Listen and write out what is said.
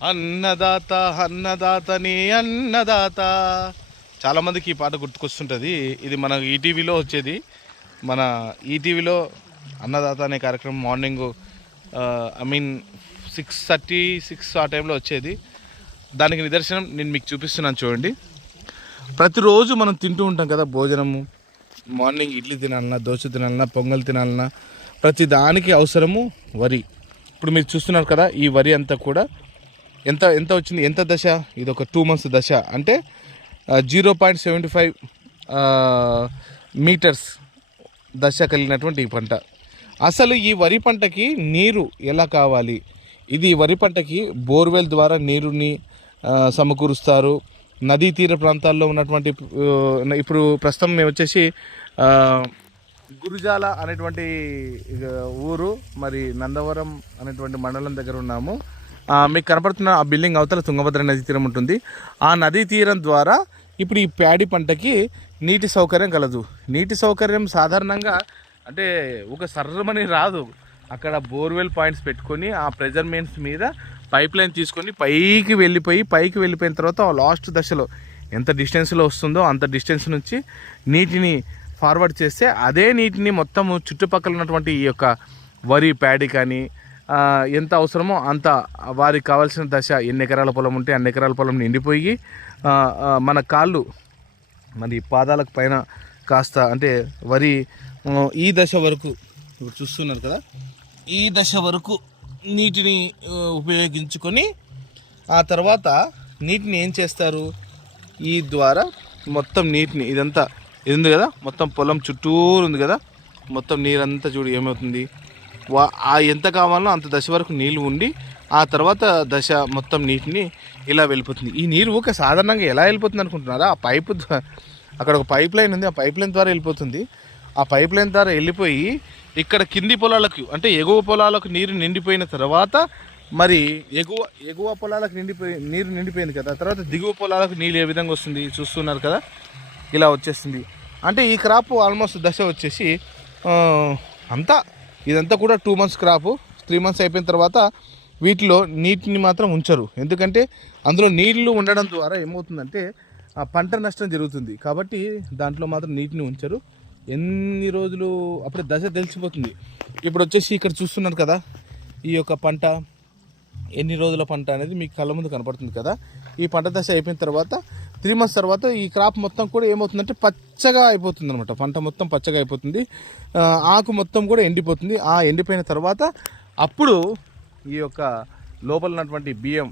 అన్నదాత అన్నదాతని అన్నదాత. చాలామందికి ఈ పాట గుర్తుకొస్తుంటుంది. ఇది మన ఈటీవీలో వచ్చేది. మన ఈటీవీలో అన్నదాత అనే కార్యక్రమం మార్నింగ్ 6:36 ఆ టైంలో వచ్చేది. దానికి నిదర్శనం నేను మీకు చూపిస్తున్నాను చూడండి. ప్రతిరోజు మనం తింటూ ఉంటాం కదా భోజనము. మార్నింగ్ ఇడ్లీ తినాలన్నా, దోశ తినాలన్నా, పొంగల్ తినాలన్నా ప్రతి దానికి అవసరము వరి. ఇప్పుడు మీరు చూస్తున్నారు కదా, ఈ వరి అంతా కూడా ఎంత ఎంత వచ్చింది, ఎంత దశ, ఇది ఒక 2 months దశ. అంటే 0.75 మీటర్స్ దశ కలిగినటువంటి ఈ పంట. అసలు ఈ వరి పంటకి నీరు ఎలా కావాలి? ఇది వరి పంటకి బోర్వెల్ ద్వారా నీరుని సమకూరుస్తారు. నదీ తీర ప్రాంతాల్లో ఉన్నటువంటి ఇప్పుడు ప్రస్తుతం మేము వచ్చేసి గురుజాల అనేటువంటి ఊరు, మరి నందవరం అనేటువంటి మండలం దగ్గర ఉన్నాము. మీకు కనపడుతున్న ఆ బిల్డింగ్ అవతల తుంగభద్ర నదీ తీరం ఉంటుంది. ఆ నదీ తీరం ద్వారా ఇప్పుడు ఈ ప్యాడీ పంటకి నీటి సౌకర్యం కలదు. నీటి సౌకర్యం సాధారణంగా అంటే ఒక సర్రమని రాదు. అక్కడ బోర్వెల్ పాయింట్స్ పెట్టుకొని ఆ ప్రెజర్ మెయిన్స్ మీద పైప్ లైన్ తీసుకొని పైకి వెళ్ళిపోయిన తర్వాత లాస్ట్ దశలో ఎంత డిస్టెన్స్లో వస్తుందో అంత డిస్టెన్స్ నుంచి నీటిని ఫార్వర్డ్ చేస్తే అదే నీటిని మొత్తం చుట్టుపక్కల ఉన్నటువంటి ఈ యొక్క వరి ప్యాడీ కానీ ఎంత అవసరమో అంత వారికి కావాల్సిన దశ, ఎన్ని ఎకరాల పొలం ఉంటే అన్ని ఎకరాల పొలం నిండిపోయి మన కాళ్ళు మరి పాదాలకు పైన కాస్త అంటే వరి ఈ దశ వరకు ఇప్పుడు చూస్తున్నారు కదా, ఈ దశ వరకు నీటిని ఉపయోగించుకొని ఆ తర్వాత నీటిని ఏం చేస్తారు, ఈ ద్వారా మొత్తం నీటిని ఇదంతా ఇది ఉంది కదా, మొత్తం పొలం చుట్టూరు ఉంది కదా, మొత్తం నీరంతా చూడు ఏమవుతుంది, ఎంత కావాలో అంత దశ వరకు నీళ్ళు ఉండి ఆ తర్వాత దశ మొత్తం నీటిని ఇలా వెళ్ళిపోతుంది. ఈ నీరు ఊక సాధారణంగా ఎలా వెళ్ళిపోతుంది అనుకుంటున్నారా? ఆ పైపు అక్కడ ఒక పైప్ లైన్ ఉంది, ఆ పైప్ లైన్ ద్వారా వెళ్ళిపోతుంది. ఆ పైప్ లైన్ ద్వారా వెళ్ళిపోయి ఇక్కడ కింది పొలాలకు అంటే ఎగువ పొలాలకు నీరు నిండిపోయిన తర్వాత మరి ఎగువ పొలాలకు నీరు నిండిపోయింది కదా, తర్వాత దిగువ పొలాలకు నీళ్ళు ఏ విధంగా వస్తుంది చూస్తున్నారు కదా, ఇలా వచ్చేస్తుంది. అంటే ఈ క్రాప్ ఆల్మోస్ట్ దశ వచ్చేసి ఇదంతా కూడా 2 months క్రాపు. 3 months అయిపోయిన తర్వాత వీటిలో నీటిని మాత్రం ఉంచరు. ఎందుకంటే అందులో నీళ్లు ఉండడం ద్వారా ఏమవుతుందంటే ఆ పంట నష్టం జరుగుతుంది. కాబట్టి దాంట్లో మాత్రం నీటిని ఉంచరు. ఎన్ని రోజులు అప్పుడే దశ తెలిసిపోతుంది. ఇప్పుడు వచ్చేసి ఇక్కడ చూస్తున్నారు కదా, ఈ యొక్క పంట ఎన్ని రోజుల పంట అనేది మీకు కళ్ళ ముందు కనపడుతుంది కదా. ఈ పంట దశ అయిపోయిన తర్వాత 3 months తర్వాత ఈ క్రాప్ మొత్తం కూడా ఏమవుతుందంటే పచ్చగా అయిపోతుంది అనమాట. పంట మొత్తం పచ్చగా అయిపోతుంది, ఆకు మొత్తం కూడా ఎండిపోతుంది. ఆ ఎండిపోయిన తర్వాత అప్పుడు ఈ యొక్క లోపల ఉన్నటువంటి బియ్యం